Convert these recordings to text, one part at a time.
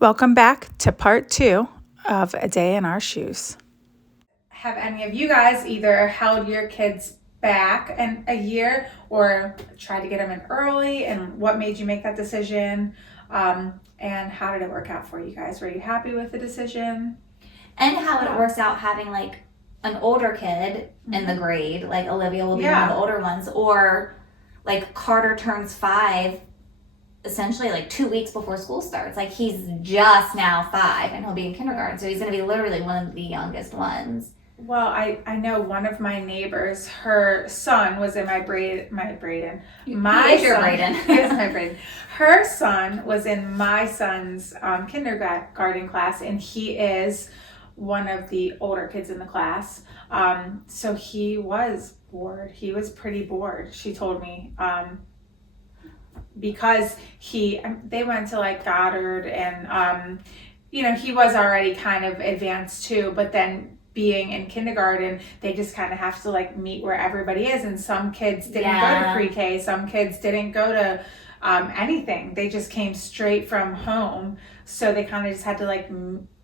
Welcome back to part 2 of A Day in Our Shoes. Have any of you guys either held your kids back a year or tried to get them in early, and what made you make that decision? And how did it work out for you guys? Were you happy with the decision? And how it works out having like an older kid in the grade, like Olivia will be one of the older ones, or like Carter turns 5 essentially like 2 weeks before school starts. Like he's just now 5 and he'll be in kindergarten, so he's going to be literally one of the youngest ones. Well, I know one of my neighbors, her son was in my Braden. He is your Braden. He is my Braden. Her son was in my son's kindergarten class, and he is one of the older kids in the class. So he was bored. He was pretty bored, she told me. Because they went to like Goddard, and he was already kind of advanced too, but then being in kindergarten, they just kind of have to like meet where everybody is, and some kids didn't go to pre-K, some kids didn't go to anything. They just came straight from home, so they kind of just had to like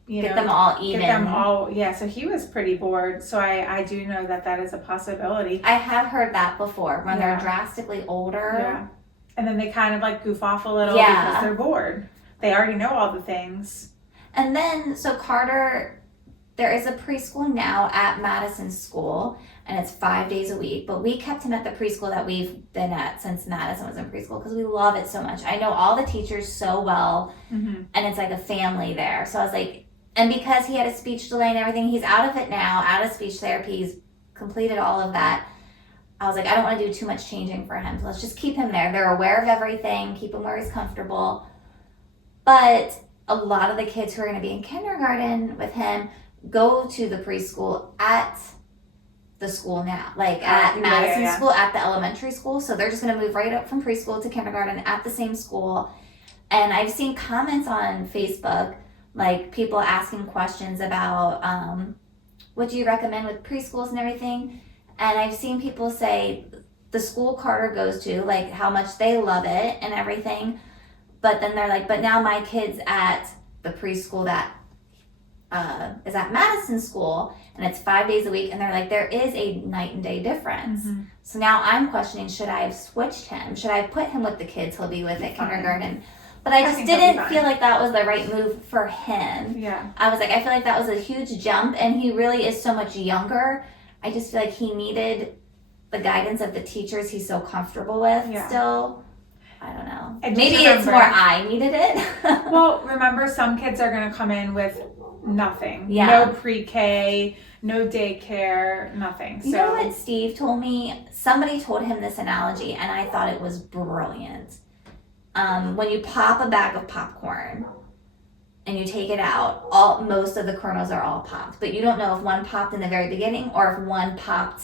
get them all even. Get them all, so he was pretty bored. So I do know that is a possibility. I have heard that before, when they're drastically older. Yeah. And then they kind of like goof off a little because they're bored. They already know all the things. And then, so Carter, there is a preschool now at Madison's school, and it's 5 days a week. But we kept him at the preschool that we've been at since Madison was in preschool because we love it so much. I know all the teachers so well, and it's like a family there. So I was like, and because he had a speech delay and everything, he's out of it now, out of speech therapy. He's completed all of that. I was like, I don't want to do too much changing for him. So let's just keep him there. They're aware of everything. Keep him where he's comfortable. But a lot of the kids who are going to be in kindergarten with him go to the preschool at the school now. Like at Madison school, at the elementary school. So they're just going to move right up from preschool to kindergarten at the same school. And I've seen comments on Facebook, like people asking questions about what do you recommend with preschools and everything. And I've seen people say the school Carter goes to, like how much they love it and everything. But then they're like, but now my kid's at the preschool that is at Madison school, and it's 5 days a week. And they're like, there is a night and day difference. So now I'm questioning, should I have switched him? Should I have put him with the kids he'll be with at kindergarten? But I just didn't feel like that was the right move for him. Yeah. I was like, I feel like that was a huge jump, and he really is so much younger. I just feel like he needed the guidance of the teachers he's so comfortable with still. I don't know. Maybe it's more I needed it. Well, remember, some kids are going to come in with nothing. Yeah. No pre-K, no daycare, nothing. You know what Steve told me? Somebody told him this analogy, and I thought it was brilliant. When you pop a bag of popcorn, and you take it out, most of the kernels are all popped. But you don't know if one popped in the very beginning or if one popped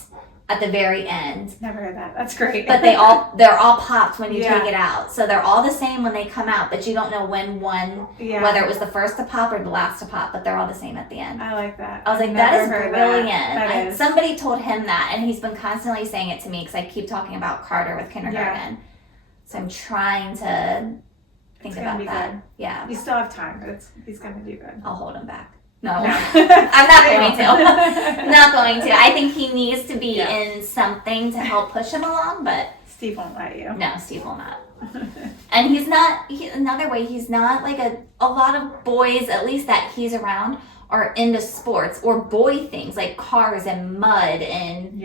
at the very end. Never heard that. That's great. But they're all popped when you take it out. So they're all the same when they come out, but you don't know when one, whether it was the first to pop or the last to pop, but they're all the same at the end. I like that. I was like, that is brilliant. Somebody told him that, and he's been constantly saying it to me because I keep talking about Carter with kindergarten. So I'm trying to think about that. Good. Yeah. You still have time, but he's going to do good. I'll hold him back. No. I'm not going to. Not going to. I think he needs to be in something to help push him along, but Steve won't let you. No, Steve will not. And he's not, another way, he's not like a lot of boys, at least that he's around, are into sports or boy things like cars and mud and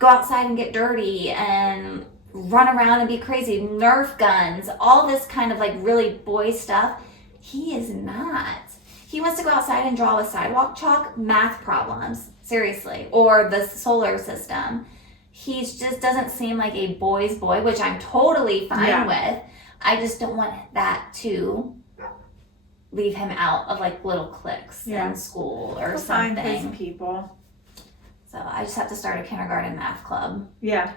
go outside and get dirty and run around and be crazy, Nerf guns, all this kind of like really boy stuff. He is not. He wants to go outside and draw with sidewalk chalk math problems, seriously, or the solar system. He just doesn't seem like a boy's boy, which I'm totally fine with. I just don't want that to leave him out of like little cliques in school or something. Find his people. So I just have to start a kindergarten math club. Yeah.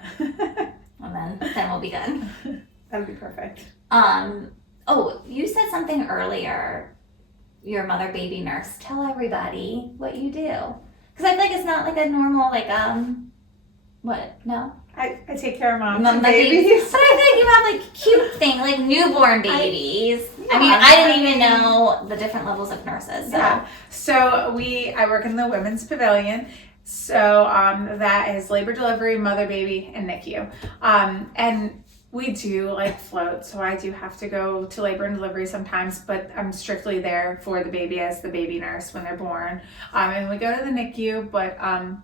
And then we'll be good. That'd be perfect. Oh, you said something earlier. You're a mother baby nurse. Tell everybody what you do. Because I feel like it's not like a normal, like, what? No? I take care of moms Mom, and babies. babies. But I feel like you have like cute things, like newborn babies. I didn't even know the different levels of nurses. So. Yeah. So I work in the women's pavilion. So that is labor, delivery, mother, baby, and NICU. And we do like float. So I do have to go to labor and delivery sometimes, but I'm strictly there for the baby as the baby nurse when they're born. And we go to the NICU, but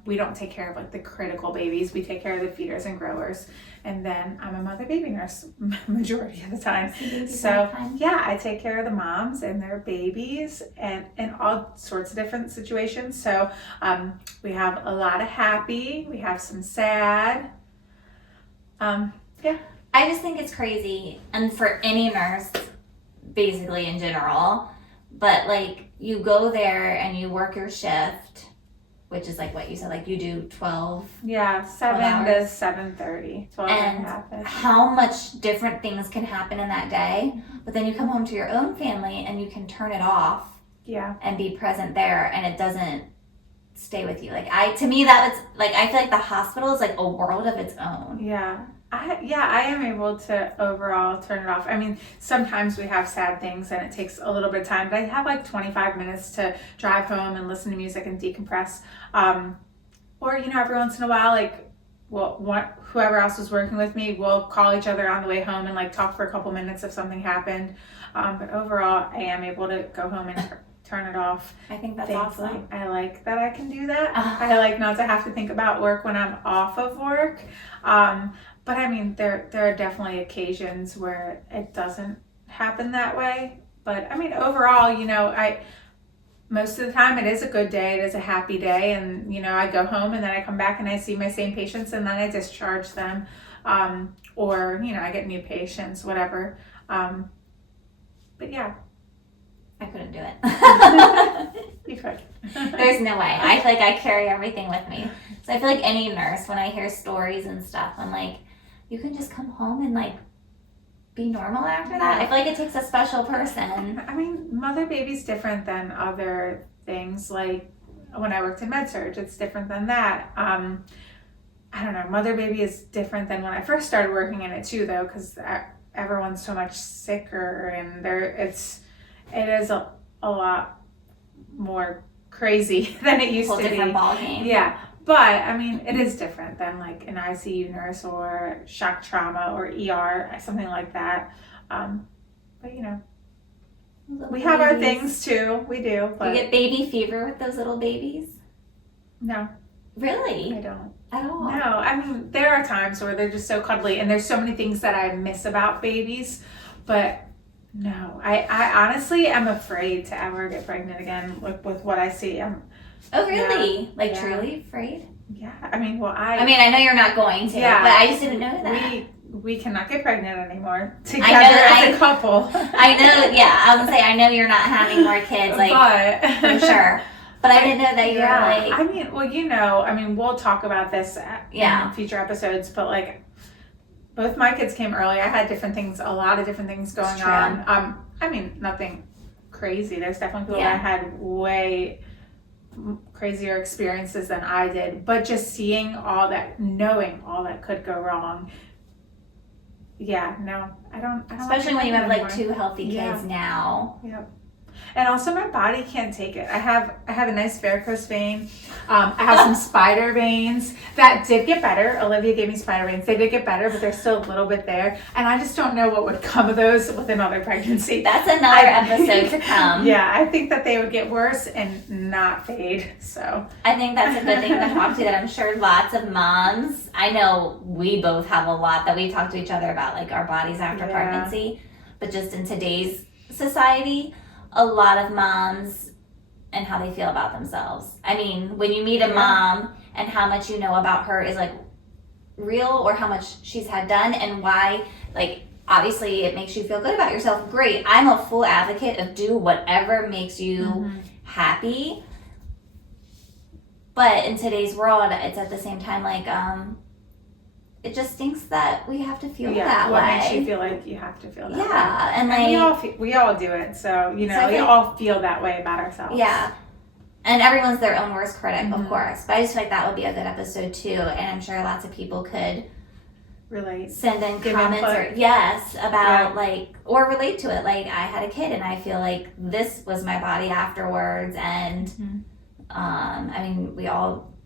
we don't take care of like the critical babies. We take care of the feeders and growers. And then I'm a mother baby nurse majority of the time. So yeah, I take care of the moms and their babies and in all sorts of different situations. So we have a lot of happy, we have some sad. Yeah. I just think it's crazy, and for any nurse, basically in general, but like you go there and you work your shift, which is like what you said, like you do 12. Yeah, 7 to 7:30, 12 and a half. How much different things can happen in that day, but then you come home to your own family and you can turn it off. Yeah. And be present there, and it doesn't stay with you. To me, that was like, I feel like the hospital is like a world of its own. Yeah. I am able to overall turn it off. I mean, sometimes we have sad things and it takes a little bit of time, but I have like 25 minutes to drive home and listen to music and decompress. Or, every once in a while, like, whoever else is working with me, we'll call each other on the way home and like talk for a couple minutes if something happened. But overall, I am able to go home and turn it off. I think that's awesome. I like that I can do that. I like not to have to think about work when I'm off of work. But I mean, there are definitely occasions where it doesn't happen that way. But I mean, overall, most of the time it is a good day. It is a happy day. And, I go home and then I come back and I see my same patients and then I discharge them. Or, I get new patients, whatever. But yeah. I couldn't do it. You could. There's no way. I feel like I carry everything with me. So I feel like any nurse, when I hear stories and stuff, I'm like, you can just come home and like be normal after that. I feel like it takes a special person. I mean, mother baby's different than other things. Like when I worked in med-surg, it's different than that. I don't know. Mother baby is different than when I first started working in it too, though, because everyone's so much sicker and it is a lot more crazy than it used to be. Whole different ballgame. Yeah. But, I mean, it is different than like an ICU nurse or shock trauma or ER, something like that. But, we have our things too. We do. But you get baby fever with those little babies? No. Really? I don't. At all? No. I mean, there are times where they're just so cuddly and there's so many things that I miss about babies. But, no. I honestly am afraid to ever get pregnant again with what I see. Oh, really? Yeah. Truly afraid? Yeah. I mean, I know you're not going to, but I just didn't know that. We cannot get pregnant anymore together as a couple. I know, yeah. I was going to say, I know you're not having more kids, for sure. But I didn't know that you were I mean, we'll talk about this in future episodes, but like, both my kids came early. I had a lot of different things going on. I mean, nothing crazy. There's definitely people that had way crazier experiences than I did, but just seeing all that, knowing all that could go wrong. Yeah, no, I don't. Especially when you have like 2 healthy kids now. Yep. And also my body can't take it. I have a nice varicose vein. I have some spider veins that did get better. Olivia gave me spider veins. They did get better, but they're still a little bit there. And I just don't know what would come of those with another pregnancy. That's another episode to come. Yeah, I think that they would get worse and not fade. So I think that's a good thing to talk to, that I'm sure lots of moms, I know we both have a lot that we talk to each other about, like our bodies after pregnancy. But just in today's society, a lot of moms and how they feel about themselves. I mean, when you meet a mom and how much you know about her is like real, or how much she's had done and why, like, obviously it makes you feel good about yourself. Great. I'm a full advocate of do whatever makes you happy. But in today's world, it's at the same time like, it just stinks that we have to feel that way. What makes you feel like you have to feel that way? Yeah, and like we all do it. So we all feel that way about ourselves. Yeah, and everyone's their own worst critic, of course. But I just feel like that would be a good episode too, and I'm sure lots of people could relate. send in Give comments input. about like, or relate to it. Like, I had a kid and I feel like this was my body afterwards. And, I mean,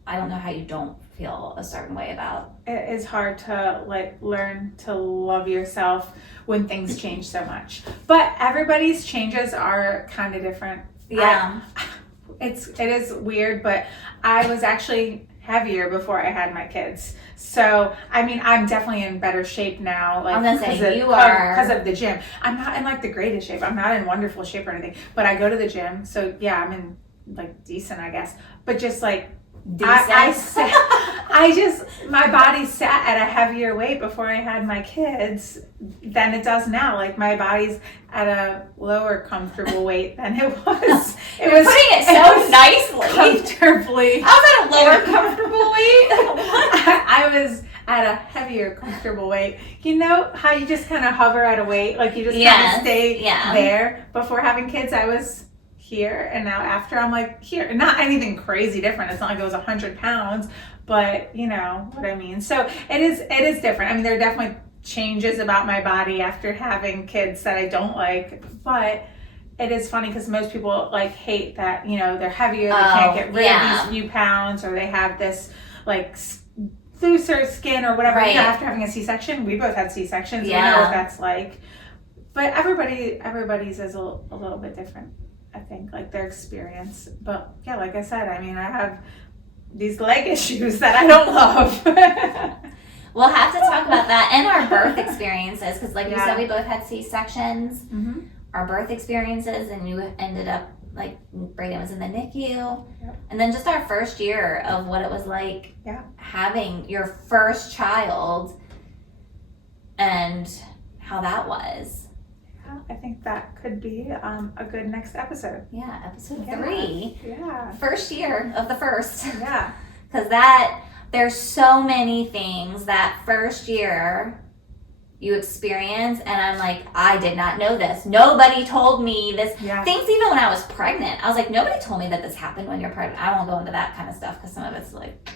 I don't know how you don't feel a certain way about. It is hard to like learn to love yourself when things change so much. But everybody's changes are kind of different. Yeah. It is weird, but I was actually heavier before I had my kids. So, I mean, I'm definitely in better shape now. Like, I'm gonna say because of the gym. I'm not in like the greatest shape. I'm not in wonderful shape or anything, but I go to the gym. So yeah, I'm in like decent, I guess. But just like, my body sat at a heavier weight before I had my kids than it does now. Like, my body's at a lower comfortable weight than it was. You're putting it so nicely. Comfortably. How's that a lower comfortable weight? I was at a heavier comfortable weight. You know how you just kind of hover at a weight? Like, you just kind of stay there. Before having kids, I was here, and now after I'm like here. Not anything crazy different. It's not like it was 100 pounds, but you know what I mean. So it is different. I mean, there are definitely changes about my body after having kids that I don't like, but it is funny because most people like hate that, you know, they're heavier, they can't get rid of these few pounds, or they have this like looser skin or whatever. You know, after having a C-section, we both had C-sections. We know what that's like. But everybody's is a little bit different, I think, like their experience. But yeah, like I said, I mean, I have these leg issues that I don't love. We'll have to talk about that and our birth experiences, because like you said, we both had C-sections. Our birth experiences, and you ended up like Brayden was in the NICU, and then just our first year of what it was like having your first child and how that was. I think that could be a good next episode. Yeah, episode 3. Yeah. First year of the first. Yeah. Because there's so many things that first year you experience, and I'm like, I did not know this. Nobody told me this. Yeah. Things even when I was pregnant, I was like, nobody told me that this happened when you're pregnant. I won't go into that kind of stuff because some of it's like,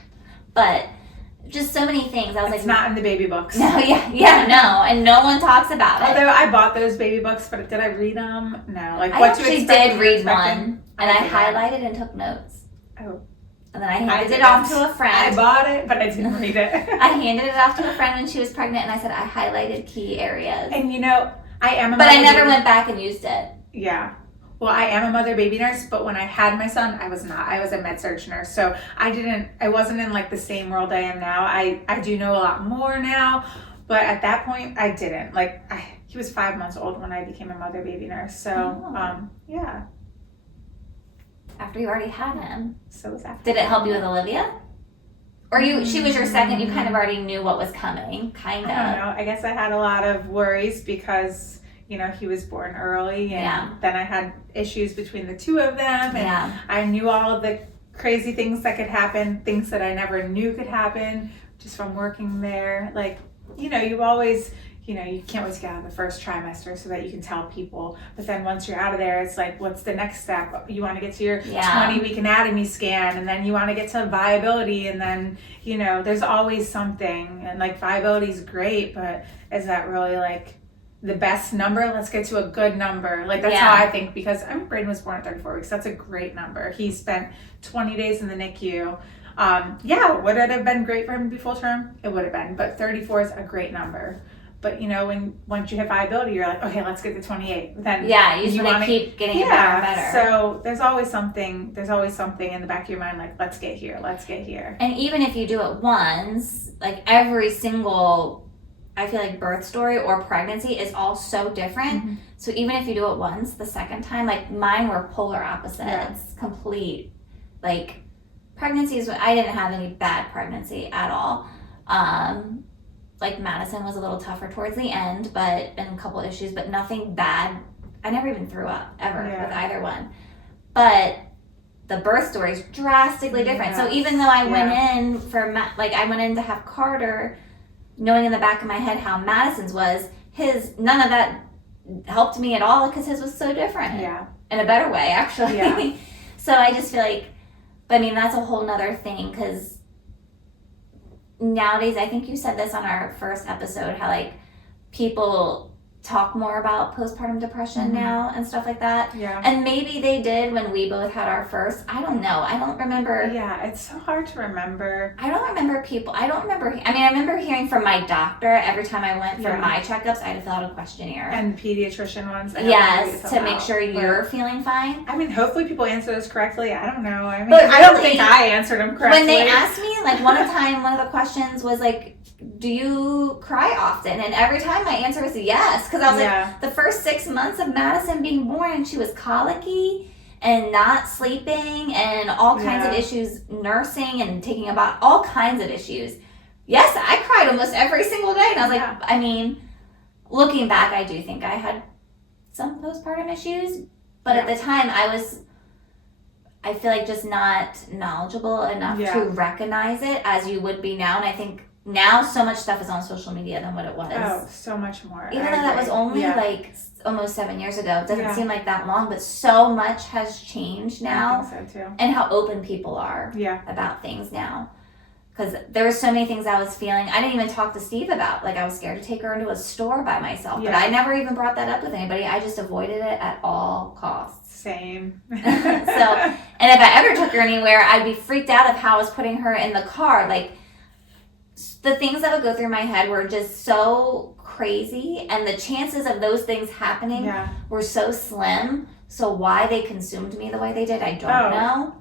but just so many things. I was it's not in the baby books. No, no, and no one talks about it. Although I bought those baby books, but did I read them? No. Like, I what actually to expect did read one, and I highlighted and took notes. Oh. And then I handed it off to a friend. I bought it, but I didn't read it. I handed it off to a friend when she was pregnant, and I said I highlighted key areas. And you know, I am a But I never went back and used it. Yeah. Well, I am a mother-baby nurse, but when I had my son, I was not. I was a med-surg nurse, so I wasn't in like the same world I am now. I do know a lot more now, but at that point, I didn't. Like, he was 5 months old when I became a mother-baby nurse, so yeah. After you already had him. So was after. Did it help you with Olivia? Or she was your second, you kind of already knew what was coming, kind of. I don't know. I guess I had a lot of worries because, you know, he was born early, and then I had issues between the two of them, and I knew all of the crazy things that could happen, things that I never knew could happen just from working there. Like, you know, you always, you know, you can't wait to get out of the first trimester so that you can tell people. But then once you're out of there, it's like, what's the next step? You want to get to your 20-week anatomy scan, and then you want to get to viability, and then, you know, there's always something. And like, viability is great, but is that really like the best number? Let's get to a good number. Like, that's how I think, because Brayden was born at 34 weeks. That's a great number. He spent 20 days in the NICU. Would it have been great for him to be full term? It would have been, but 34 is a great number. But you know, once you hit viability, you're like, okay, let's get to 28. Then you just want to keep getting it better and better. So there's always something in the back of your mind, like, let's get here. And even if you do it once, like every single, I feel like birth story or pregnancy is all so different. So even if you do it once, the second time, like mine were polar opposites, complete. Like pregnancies, I didn't have any bad pregnancy at all. Like Madison was a little tougher towards the end, and a couple issues, but nothing bad. I never even threw up ever with either one. But the birth story is drastically different. So even though I went in I went in to have Carter, knowing in the back of my head how Madison's was, none of that helped me at all because his was so different. Yeah. In a better way, actually. Yeah. So I just feel like, but I mean, that's a whole nother thing because nowadays, I think you said this on our first episode, how like people talk more about postpartum depression now and stuff like that. Yeah. And maybe they did when we both had our first. I don't know. I don't remember. Yeah, it's so hard to remember. I don't remember I remember hearing from my doctor every time I went for my checkups, I had to fill out a questionnaire. And pediatrician ones. Yes, to make sure you're feeling fine. I mean, hopefully people answer those correctly. I don't know. I mean, But I don't think I answered them correctly. When they asked me, like one of the questions was like, do you cry often? And every time my answer was yes, because I was like, the first 6 months of Madison being born, she was colicky and not sleeping and all kinds of issues, nursing and taking about all kinds of issues. Yes, I cried almost every single day. And I was like, I mean, looking back, I do think I had some postpartum issues, but at the time I feel like just not knowledgeable enough to recognize it as you would be now. And I think now so much stuff is on social media than what it was. Oh, so much more. Even though that was only like almost 7 years ago. It doesn't seem like that long, but so much has changed now. I think so too. And how open people are about things now. Because there were so many things I was feeling. I didn't even talk to Steve about. Like I was scared to take her into a store by myself. But I never even brought that up with anybody. I just avoided it at all costs. Same. And if I ever took her anywhere, I'd be freaked out of how I was putting her in the car. Like, the things that would go through my head were just so crazy, and the chances of those things happening were so slim. So why they consumed me the way they did, I don't know.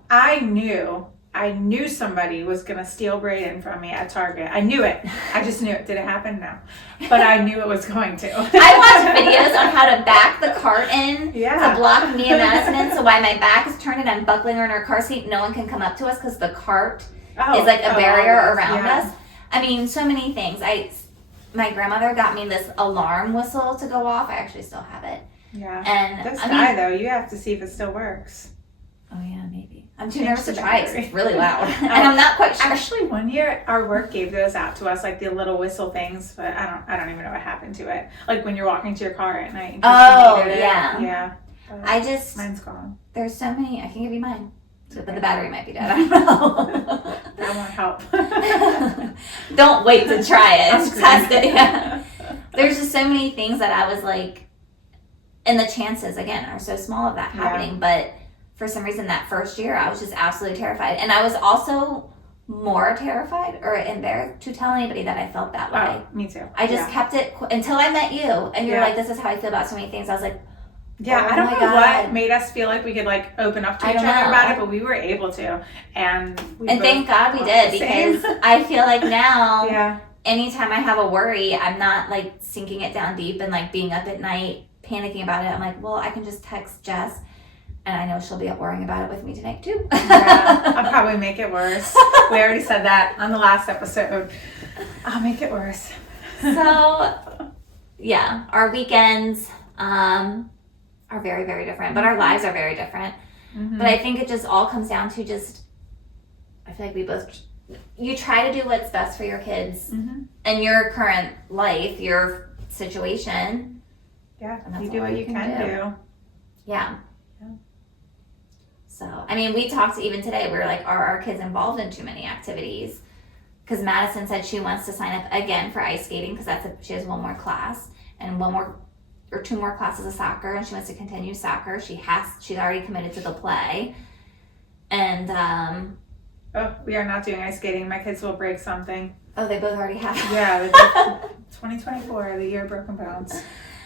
I knew somebody was going to steal Brayden from me at Target. I knew it. I just knew it. Did it happen? No. But I knew it was going to. I watched videos on how to back the cart in to block me and Madison in, so while my back is turned and I'm buckling her in her car seat, no one can come up to us because the cart is like a barrier around us. I mean, so many things. My grandmother got me this alarm whistle to go off. I actually still have it. Yeah. And this guy, though, you have to see if it still works. Oh, yeah, maybe. I'm too nervous to try it. It's really loud. And I'm not quite sure. Actually, one year, our work gave those out to us, like the little whistle things, but I don't even know what happened to it. Like when you're walking to your car at night. Yeah. Mine's gone. There's so many. I can give you mine. But the battery might be dead. I don't know. That won't help. Don't wait to try it. Test it. Yeah. There's just so many things that I was like, and the chances, again, are so small of that happening. But for some reason, that first year, I was just absolutely terrified. And I was also more terrified or embarrassed to tell anybody that I felt that way. Me too. I just kept it until I met you. And you're like, this is how I feel about so many things. I was like, yeah, I don't know what made us feel like we could like open up to each other about it, but we were able to, and thank God we did, because I feel like now, anytime I have a worry, I'm not like sinking it down deep and like being up at night panicking about it. I'm like, well, I can just text Jess, and I know she'll be up worrying about it with me tonight too. I'll probably make it worse. We already said that on the last episode. I'll make it worse. So, yeah, our weekends are very, very different, but our lives are very different. But I think it just all comes down to I feel like you try to do what's best for your kids and your current life, your situation. Yeah, you do what you can do. Yeah. So, I mean, we talked even today, we were like, are our kids involved in too many activities? Because Madison said she wants to sign up again for ice skating because she has one more class and two more classes of soccer, and she wants to continue soccer. She's already committed to the play. And we are not doing ice skating. My kids will break something. Oh, they both already have. Yeah, 2024, the year of broken bones.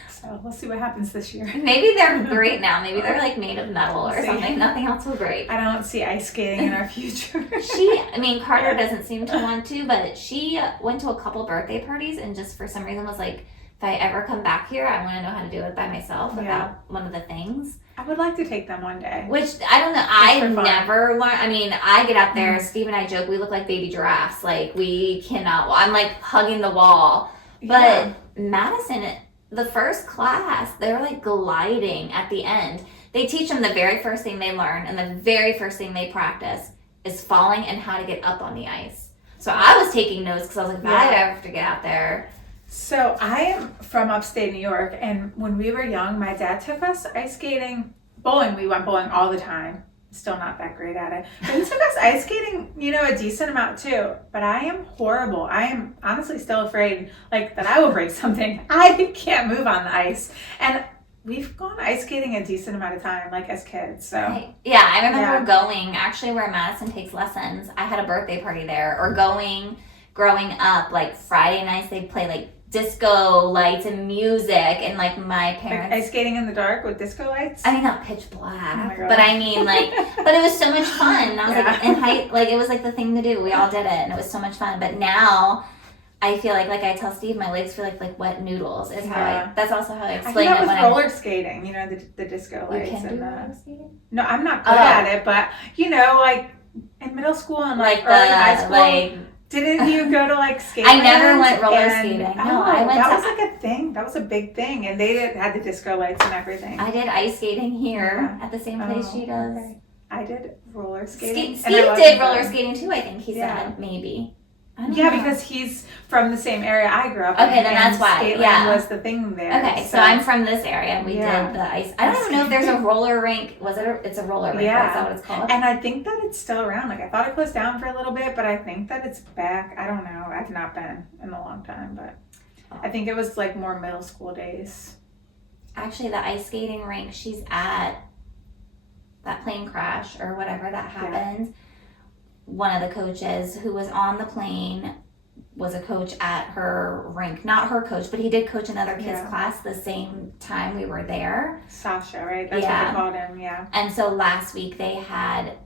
So we'll see what happens this year. Maybe they're great now. Maybe they're like made of metal or something. Nothing else will break. I don't see ice skating in our future. Carter doesn't seem to want to, but she went to a couple birthday parties and just for some reason was like, if I ever come back here, I want to know how to do it by myself without one of the things. I would like to take them one day. Which, I don't know, I never learned. I mean, I get out there, Steve and I joke, we look like baby giraffes. Like, we cannot, I'm like hugging the wall. But Madison, the first class, they're like gliding at the end. They teach them the very first thing they learn and the very first thing they practice is falling and how to get up on the ice. So I was taking notes because I was like, if I ever have to get out there. So I am from upstate New York, and when we were young, my dad took us ice skating, bowling. We went bowling all the time. still not that great at it. But he took us ice skating, a decent amount too. But I am horrible. I am honestly still afraid, that I will break something. I can't move on the ice. And we've gone ice skating a decent amount of time, as kids. So I remember going actually where Madison takes lessons. I had a birthday party there, or growing up, Friday nights they'd play disco lights and music, and my parents ice skating in the dark with disco lights. I mean, not pitch black, oh my gosh. but I mean but it was so much fun. And I was in height, it was the thing to do. We all did it, and it was so much fun. But now I feel like I tell Steve, my legs feel like wet noodles. Is how that's also how I explain it. With roller skating, the disco lights. You can do roller skating? No, I'm not good at it, but in middle school and early high school. Didn't you go to skating? I never went roller skating. No, I went. That was a thing. That was a big thing, and they had the disco lights and everything. I did ice skating here at the same place she does. Okay. I did roller skating. Steve did roller skating too. I think he said maybe. I don't know. Because he's from the same area I grew up in. Okay, then that's why. Was the thing there. Okay, so I'm from this area, and we did the ice. I don't even know if there's a roller rink. It's a roller rink. Yeah. Is that what it's called? And I think that it's still around. I thought it closed down for a little bit, but I think that it's back. I don't know. I've not been in a long time, but I think it was more middle school days. Actually, the ice skating rink she's at, that plane crash or whatever that happened. Yeah. One of the coaches who was on the plane was a coach at her rink. Not her coach, but he did coach another kid's class the same time we were there. Sasha, right? That's what they called him, yeah. And so last week they had,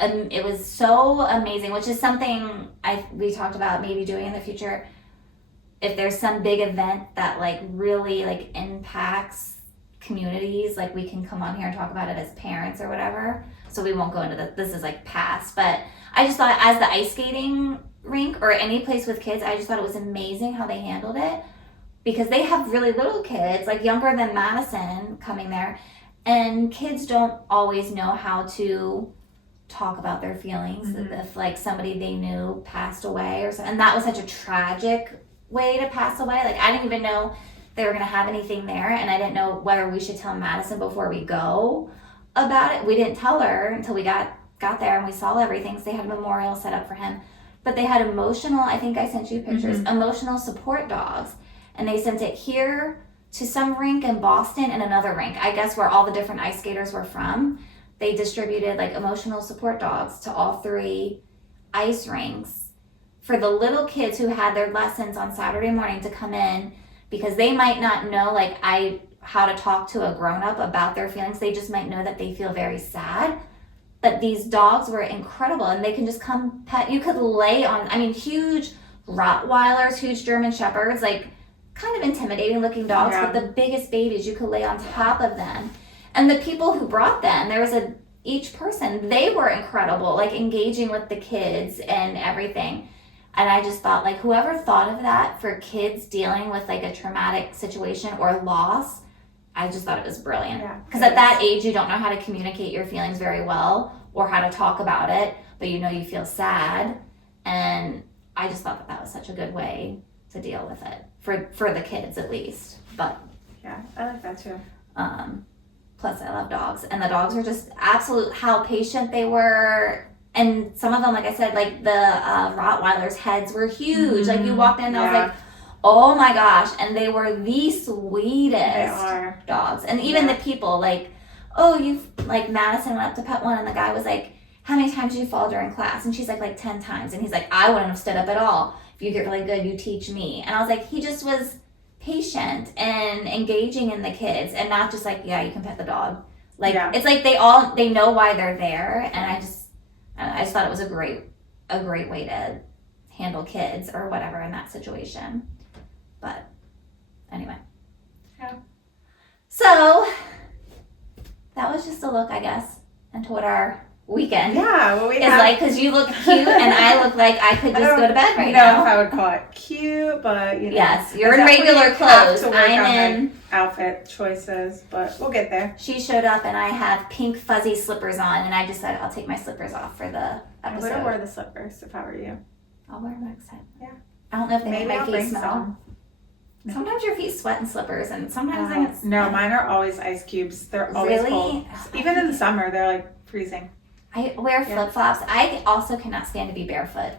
it was so amazing, which is something we talked about maybe doing in the future. If there's some big event that really impacts communities, we can come on here and talk about it as parents or whatever. So we won't go into this is past, but I just thought as the ice skating rink or any place with kids, I just thought it was amazing how they handled it, because they have really little kids, younger than Madison, coming there, and kids don't always know how to talk about their feelings. Mm-hmm. If somebody they knew passed away or something, and that was such a tragic way to pass away. I didn't even know they were going to have anything there, and I didn't know whether we should tell Madison before we go about it. We didn't tell her until we got there and we saw everything. So they had a memorial set up for him, but they had I think I sent you pictures, emotional support dogs, and they sent it here to some rink in Boston and another rink, I guess where all the different ice skaters were from. They distributed emotional support dogs to all 3 ice rinks for the little kids who had their lessons on Saturday morning to come in, because they might not know how to talk to a grown-up about their feelings. They just might know that they feel very sad. But these dogs were incredible, and they can just come pet. You could lay on, huge Rottweilers, huge German Shepherds, kind of intimidating looking dogs, but the biggest babies, you could lay on top of them. And the people who brought them, there was each person, they were incredible, engaging with the kids and everything. And I just thought, whoever thought of that for kids dealing with a traumatic situation or loss, I just thought it was brilliant. Because at that age, you don't know how to communicate your feelings very well or how to talk about it, but you feel sad. And I just thought that was such a good way to deal with it for the kids at least. But yeah, I like that too. Plus, I love dogs, and the dogs were just absolute how patient they were. And some of them, like I said, the Rottweilers' heads were huge. You walked in, and I was oh my gosh, and they were the sweetest dogs. And even the people, Madison went up to pet one, and the guy was how many times did you fall during class? And she's like 10 times. And he's I wouldn't have stood up at all. If you get really good, you teach me. And I was he just was patient and engaging in the kids, and not just you can pet the dog. It's they know why they're there, and I just thought it was a great way to handle kids or whatever in that situation. But anyway. Yeah. So that was just a look, I guess, into what our weekend is because you look cute and I look like I could just go to bed right now. I don't know if I would call it cute, but yes, you're in regular clothes. I'm in outfit choices, but we'll get there. She showed up and I have pink fuzzy slippers on, and I decided I'll take my slippers off for the episode. I would have worn the slippers if I were you. I'll wear them next time. Yeah. I don't know if they make my feet smell. Some. Sometimes your feet sweat in slippers, and sometimes no, mine are always ice cubes. They're always cold. Even in the summer, they're freezing. I wear flip-flops. I also cannot stand to be barefoot.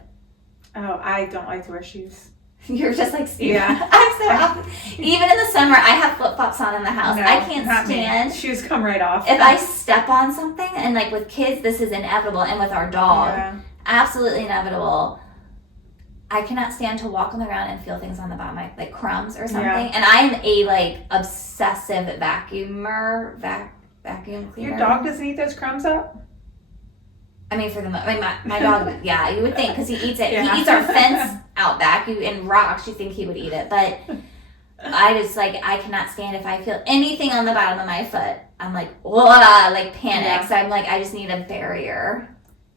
Oh, I don't like to wear shoes. You're just like Steve. Yeah. I'm so opposite. Even in the summer, I have flip-flops on in the house. No, I can't not stand. Me. Shoes come right off. If I step on something, and like with kids, this is inevitable, and with our dog, absolutely inevitable. I cannot stand to walk on the ground and feel things on the bottom, like crumbs or something. Yeah. And I am a like obsessive vacuum cleaner. Your dog doesn't eat those crumbs up? I mean, my dog, yeah, you would think, because he eats it. Yeah. He eats our fence out back and rocks. You think he would eat it, but I just like, I cannot stand if I feel anything on the bottom of my foot. I'm like, whoa, like panic. Yeah. So I'm like, I just need a barrier.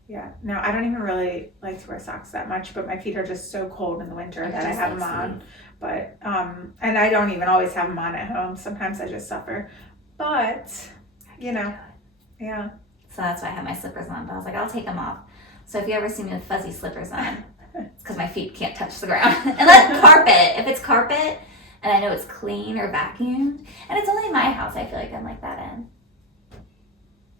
Yeah, no, I don't even really like to wear socks that much, but my feet are just so cold in the winter that I have them on. But, and I don't even always have them on at home. Sometimes I just suffer. But, you know, yeah. So that's why I have my slippers on. But I was like, I'll take them off. So if you ever see me with fuzzy slippers on, it's because my feet can't touch the ground. Unless carpet. If it's carpet and I know it's clean or vacuumed, and it's only my house, I feel like I'm like that in.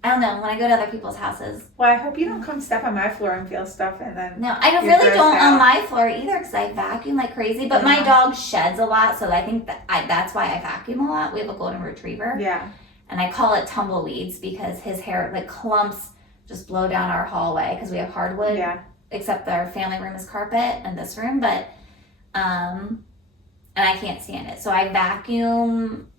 I don't know, when I go to other people's houses. Well, I hope you don't come step on my floor and feel stuff and then... No, I really don't on my floor either because I vacuum like crazy. But my dog sheds a lot, so I think that's why I vacuum a lot. We have a golden retriever. Yeah. And I call it tumbleweeds because his hair, like clumps, just blow down our hallway because we have hardwood. Yeah. Except our family room is carpet and this room. But, and I can't stand it. So I vacuum...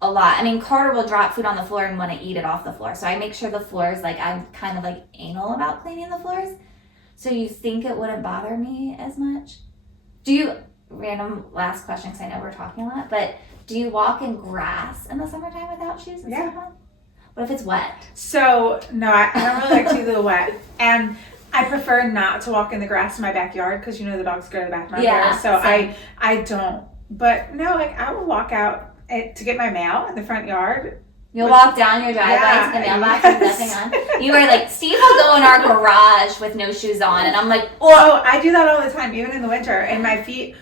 a lot. I mean, Carter will drop food on the floor and want to eat it off the floor. So I make sure the floors, like, I'm kind of like anal about cleaning the floors. So you think it wouldn't bother me as much? Random last question because I know we're talking a lot, but do you walk in grass in the summertime without shoes and stuff on? What if it's wet? So, no, I don't really like to do the wet. And I prefer not to walk in the grass in my backyard because, you know, the dogs go to the bathroom there. So I don't. But, no, like, I will walk out to get my mail in the front yard. You'll walk down your driveway to the mailbox with nothing on. You were like, Steve will go in our garage with no shoes on, and I'm like, oh, I do that all the time, even in the winter, and my feet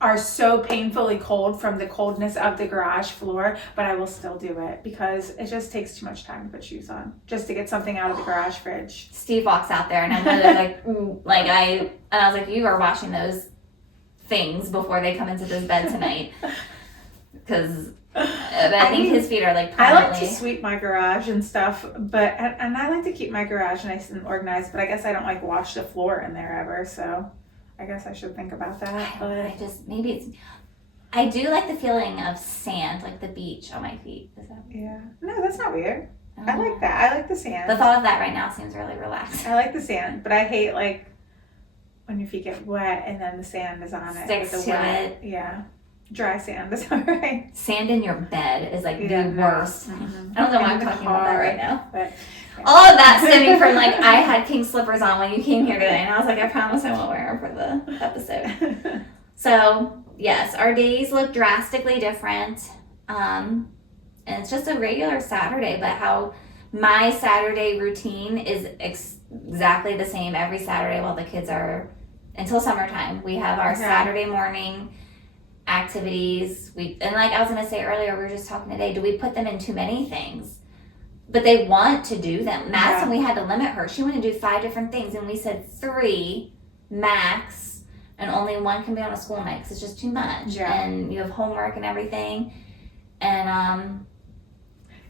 are so painfully cold from the coldness of the garage floor, but I will still do it because it just takes too much time to put shoes on just to get something out of the garage fridge. Steve walks out there, and I'm literally like, I was like, you are washing those things before they come into this bed tonight. Because I think his feet are like permanently... I like to sweep my garage and stuff, but and I like to keep my garage nice and organized, but I guess I don't like wash the floor in there ever, so I guess I should think about that. I do like the feeling of sand, like the beach on my feet. Is that weird? Yeah. No, that's not weird. I like that. I like the sand. The thought of that right now seems really relaxing. I like the sand, but I hate like when your feet get wet and then the sand is on it. Sticks to it. Yeah. Dry sand is alright. Sand in your bed is like the worst. Mm-hmm. I don't know why I'm talking about that right now. But, all of that stemming from like I had pink slippers on when you came here today, and I was like, I promise I won't wear them for the episode. So yes, our days look drastically different, and it's just a regular Saturday. But how my Saturday routine is exactly the same every Saturday while the kids are until summertime. We have our Saturday morning activities. And like I was gonna say earlier, we were just talking today, do we put them in too many things? But they want to do them. Madison, we had to limit her. She wanted to do 5 different things, and we said 3 max, and only 1 can be on a school night because it's just too much. And you have homework and everything. And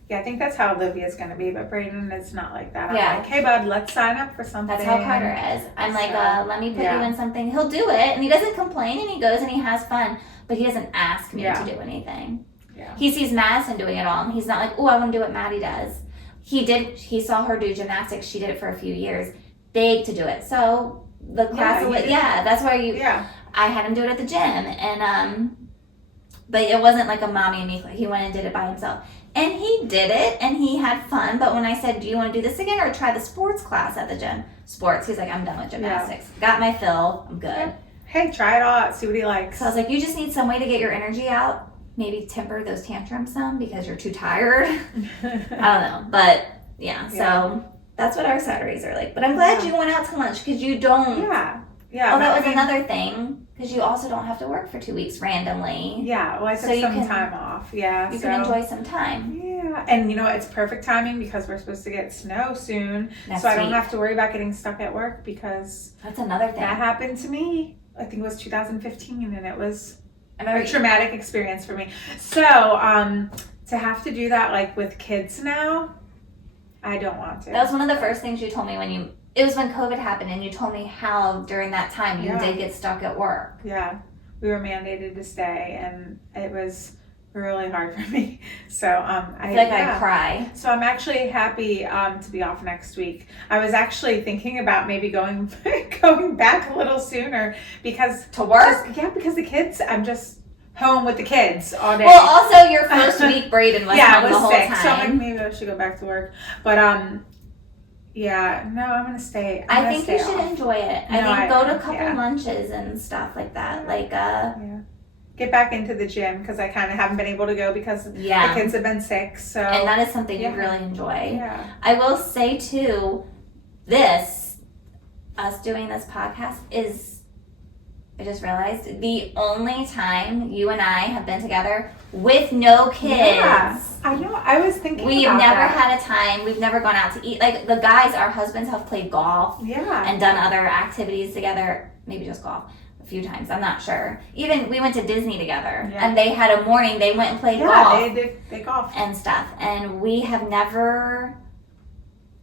yeah, I think that's how Olivia's gonna be, but Brayden is not like that. I'm like, hey bud, let's sign up for something. That's how Carter is. I'm like, let me put you in something. He'll do it, and he doesn't complain, and he goes and he has fun, but he doesn't ask me to do anything. Yeah. He sees Madison doing it all, and he's not like, oh, I want to do what Maddie does. He saw her do gymnastics. She did it for a few years. Begged to do it. So the class, that's why I had him do it at the gym, and but it wasn't like a mommy and me. He went and did it by himself. And he did it, and he had fun. But when I said, do you want to do this again or try the sports class at the gym? Sports. He's like, I'm done with gymnastics. Got my fill. I'm good. Hey, try it all out. See what he likes. So I was like, you just need some way to get your energy out. Maybe temper those tantrums some because you're too tired. I don't know. But, so that's what our Saturdays are like. But I'm glad you went out to lunch because you don't. Yeah. Oh, that was another thing. Because you also don't have to work for 2 weeks randomly. Yeah, well, I took some time off. Yeah, You can enjoy some time. Yeah, Yeah, and you know what? It's perfect timing because we're supposed to get snow soon, Next so I don't week. have to worry about getting stuck at work because That's another thing. that happened to me. I think it was 2015, and it was I remember a traumatic experience for me. So, to have to do that like with kids now, I don't want to. that was one of the first things you told me it was when COVID happened, and you told me how during that time you did get stuck at work. Yeah, we were mandated to stay, and it was really hard for me. So I feel like I'd cry. So I'm actually happy to be off next week. I was actually thinking about maybe going back a little sooner because To work? because the kids. I'm just home with the kids all day. Well, also your first week, Braden was home the whole sick, time. so I'm like, maybe I should go back to work. But yeah, no, I'm gonna stay. I think you should enjoy it. No, I think go to a couple lunches and stuff like that. Like get back into the gym because I kind of haven't been able to go because the kids have been sick. So and that is something you really enjoy. Yeah. I will say too, us doing this podcast is, I just realized, the only time you and I have been together with no kids. Yeah, I know. I was thinking We've about never that. had a time. We've never gone out to eat. Like the guys, our husbands have played golf. Yeah. And done other activities together. Maybe just golf. A few times, I'm not sure. Even we went to Disney together, and they had a morning. They went and played golf. They golf and stuff. And we have never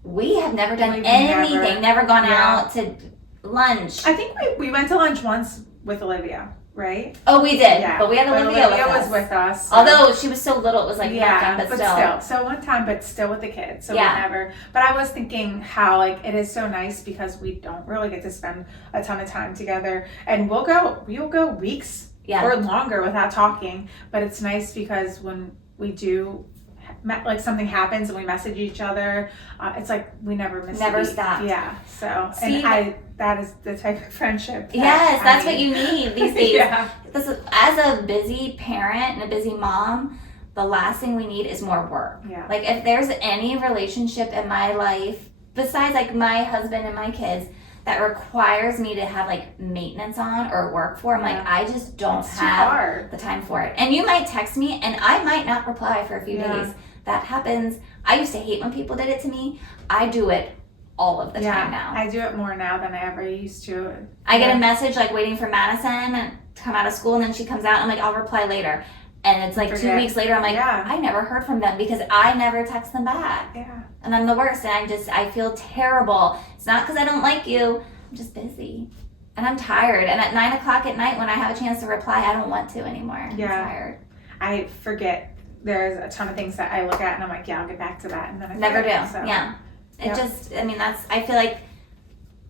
done We've anything. Never gone out to lunch. I think we went to lunch once with Olivia, right? Oh, we did, Yeah. but we had Olivia with us. was with us. So. Although she was so little, it was like yeah, nothing, but still. So one time, but still with the kids. So we never. But I was thinking how like it is so nice because we don't really get to spend a ton of time together, and we'll go weeks or longer without talking. But it's nice because when we do, like something happens and we message each other, it's like we never miss. Never stop. Yeah. So See, that is the type of friendship. Yes, that's what you need these days. Yeah. This is, as a busy parent and a busy mom, the last thing we need is more work. Yeah. Like if there's any relationship in my life besides like my husband and my kids that requires me to have like maintenance on or work for, I'm like, I just don't have the time for it. And you might text me and I might not reply for a few days. That happens. I used to hate when people did it to me. I do it all of the time now. I do it more now than I ever used to. I get a message like waiting for Madison to come out of school, and then she comes out, and I'm like, I'll reply later. And it's like 2 weeks later, I'm like, I never heard from them because I never text them back. Yeah. And I'm the worst, and I feel terrible. It's not because I don't like you. I'm just busy. And I'm tired. And at 9 o'clock at night when I have a chance to reply, I don't want to anymore. I'm tired. I forget. There's a ton of things that I look at and I'm like, I'll get back to that. And then I never do. So. Yeah. It just, I mean, I feel like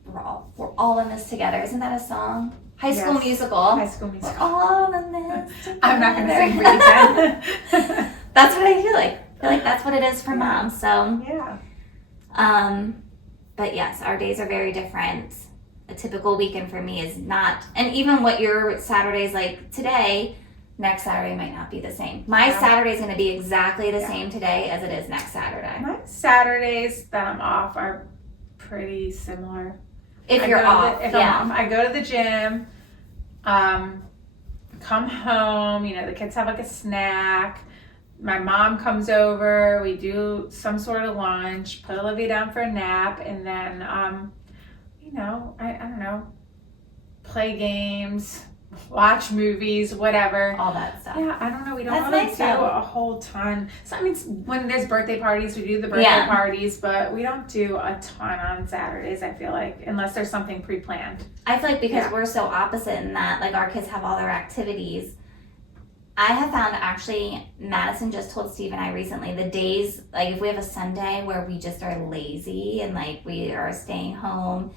we're all in this together. Isn't that a song? High School Musical. High School Musical. We're all in this together. I'm not going to sing for you then. That's what I feel like. I feel like that's what it is for moms. So, but yes, our days are very different. A typical weekend for me is not, and even what your Saturday's like today, next Saturday might not be the same. My Saturday is going to be exactly the same today as it is next Saturday. My Saturdays that I'm off are pretty similar. If you're off, I'm off, I go to the gym, come home, the kids have like a snack. My mom comes over, we do some sort of lunch, put Olivia down for a nap, and then, I don't know, play games, watch movies, whatever. All that stuff. Yeah, I don't know. We don't really do a whole ton. So, I mean, when there's birthday parties, we do the birthday parties, but we don't do a ton on Saturdays, I feel like, unless there's something pre-planned. I feel like because we're so opposite in that, like, our kids have all their activities. I have found, actually, Madison just told Steve and I recently, the days, like, if we have a Sunday where we just are lazy and, like, we are staying home,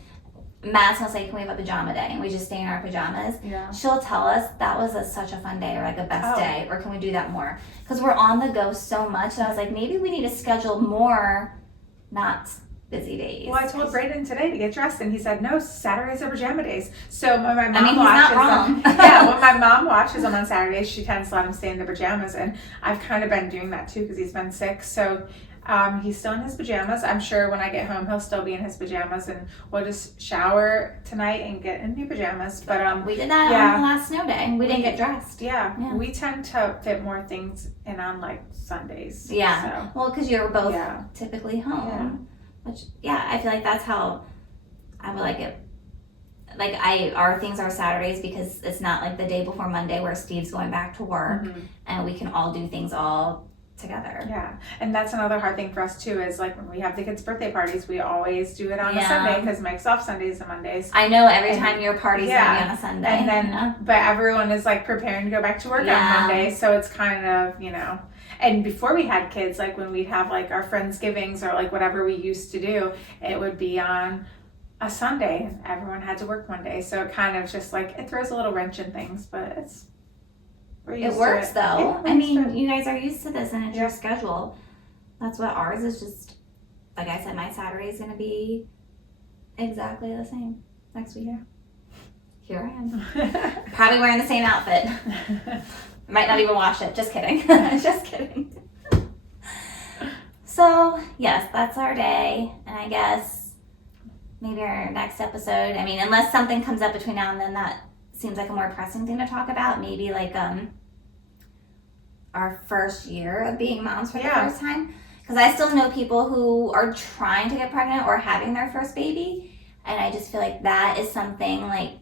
Madison will say, can we have a pajama day? And we just stay in our pajamas. Yeah. She'll tell us that was such a fun day or like a best day, or can we do that more? Because we're on the go so much. And I was like, maybe we need to schedule more not busy days. Well, I told Braden today to get dressed, and he said, no, Saturdays are pajama days. So when my mom he's not wrong. when my mom watches them on Saturdays, she tends to let him stay in the pajamas. And I've kind of been doing that too because he's been sick. So He's still in his pajamas. I'm sure when I get home, he'll still be in his pajamas, and we'll just shower tonight and get in new pajamas. But we did that on the last snow day. We didn't get dressed. Yeah, we tend to fit more things in on like Sundays. Yeah, well, because you're both typically home. Which I feel like that's how I would like it. Like our things are Saturdays because it's not like the day before Monday where Steve's going back to work, and we can all do things all together. Yeah, and that's another hard thing for us too, is like when we have the kids' birthday parties, we always do it on a Sunday because Mike's off Sundays and Mondays. I know every time your party's gonna be on a Sunday. And then, but everyone is like preparing to go back to work on Monday, so it's kind of, and before we had kids, like when we'd have like our Friendsgivings or like whatever we used to do, it would be on a Sunday and everyone had to work Monday, so it kind of just like, it throws a little wrench in things, but it works though. I mean, you guys are used to this and it's your schedule. That's what ours is. Just like I said, my Saturday is going to be exactly the same next week. Here I am. Probably wearing the same outfit. Might not even wash it. Just kidding. Just kidding. So, yes, that's our day. And I guess maybe our next episode, I mean, unless something comes up between now and then that seems like a more pressing thing to talk about, maybe like our first year of being moms for the first time, because I still know people who are trying to get pregnant or having their first baby, and I just feel like that is something like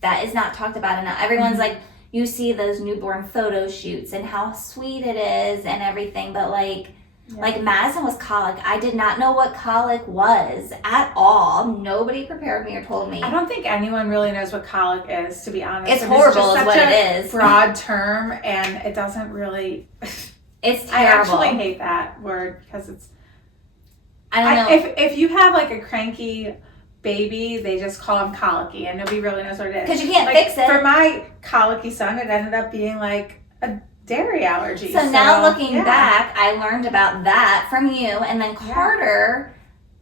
that is not talked about enough. Everyone's like, you see those newborn photo shoots and how sweet it is and everything, but like Madison was colic. I did not know what colic was at all. Nobody prepared me or told me. I don't think anyone really knows what colic is, to be honest. It's horrible is what it is. Broad term, and it doesn't really... It's terrible. I actually hate that word because it's... I don't know. If you have like a cranky baby, they just call him colicky and nobody really knows what it is. Because you can't fix it. For my colicky son, it ended up being like a dairy allergy. So now looking back, I learned about that from you, and then Carter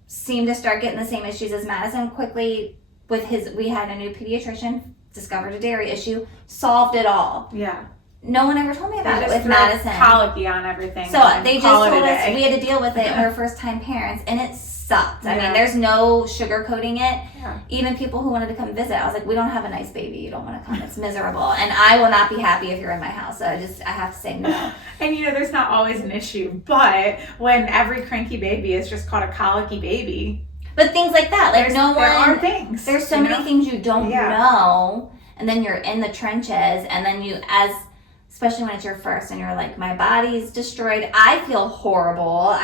seemed to start getting the same issues as Madison quickly with we had a new pediatrician, discovered a dairy issue, solved it all. Yeah. No one ever told me about it with Madison. Colicky on everything. So they just told us we had to deal with it when we were first time parents, and it sucked. I mean, there's no sugarcoating it. Yeah. Even people who wanted to come visit, I was like, we don't have a nice baby. You don't want to come. It's miserable. And I will not be happy if you're in my house. So I have to say no. And there's not always an issue, but when every cranky baby is just called a colicky baby. But things like that, like there are things. There's so many things you don't know, and then you're in the trenches, and then especially when it's your first and you're like, my body's destroyed. I feel horrible.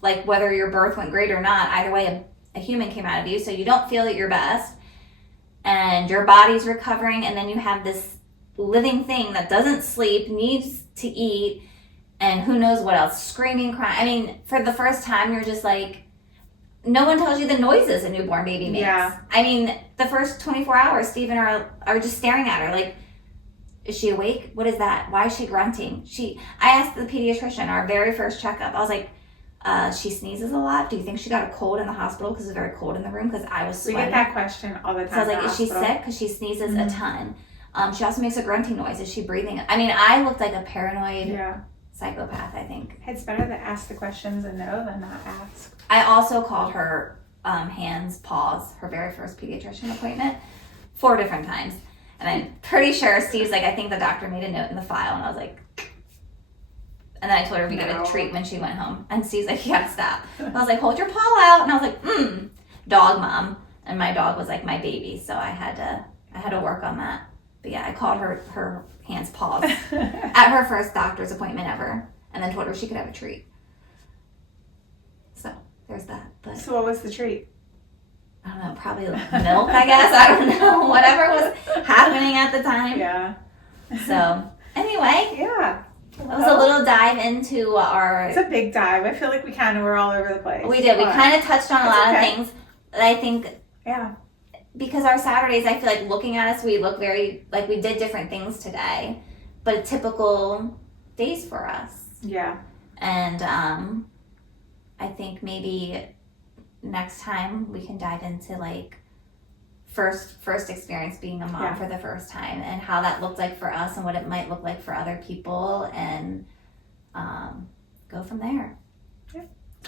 Like whether your birth went great or not, either way, a human came out of you. So you don't feel at your best and your body's recovering. And then you have this living thing that doesn't sleep, needs to eat, and who knows what else, screaming, crying. I mean, for the first time, you're just like, no one tells you the noises a newborn baby makes. Yeah. I mean, the first 24 hours, Steven are just staring at her like, is she awake? What is that? Why is she grunting? I asked the pediatrician, our very first checkup, I was like, she sneezes a lot. Do you think she got a cold in the hospital because it's very cold in the room? Because I was sweating. We get that question all the time. So I was like, is she sick? Because she sneezes a ton. She also makes a grunting noise. Is she breathing? I mean, I looked like a paranoid psychopath, I think. It's better to ask the questions and know than not ask. I also called her hands, paws, her very first pediatrician appointment 4 different times. And I'm pretty sure Steve's like, I think the doctor made a note in the file. And I was like, and then I told her we get a treat when she went home. And Steve's like, you gotta stop. And I was like, hold your paw out. And I was like, dog mom. And my dog was like my baby. So I had to work on that. But yeah, I called her hands, paws at her first doctor's appointment ever. And then told her she could have a treat. So there's that. But so what was the treat? I don't know, probably milk, I guess. I don't know. Whatever was happening at the time. Yeah. So, anyway. Yeah. It was a little dive into our... It's a big dive. I feel like we kind of were all over the place. We did. We kind of touched on a lot of things that I think... Yeah. Because our Saturdays, I feel like looking at us, we look very... Like we did different things today. But typical days for us. Yeah. And I think maybe... next time we can dive into like first experience being a mom for the first time and how that looked like for us and what it might look like for other people, and go from there.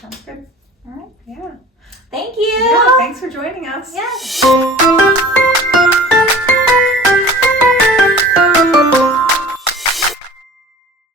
Sounds good. All right. Yeah. Thank you. Yeah, thanks for joining us. Yes.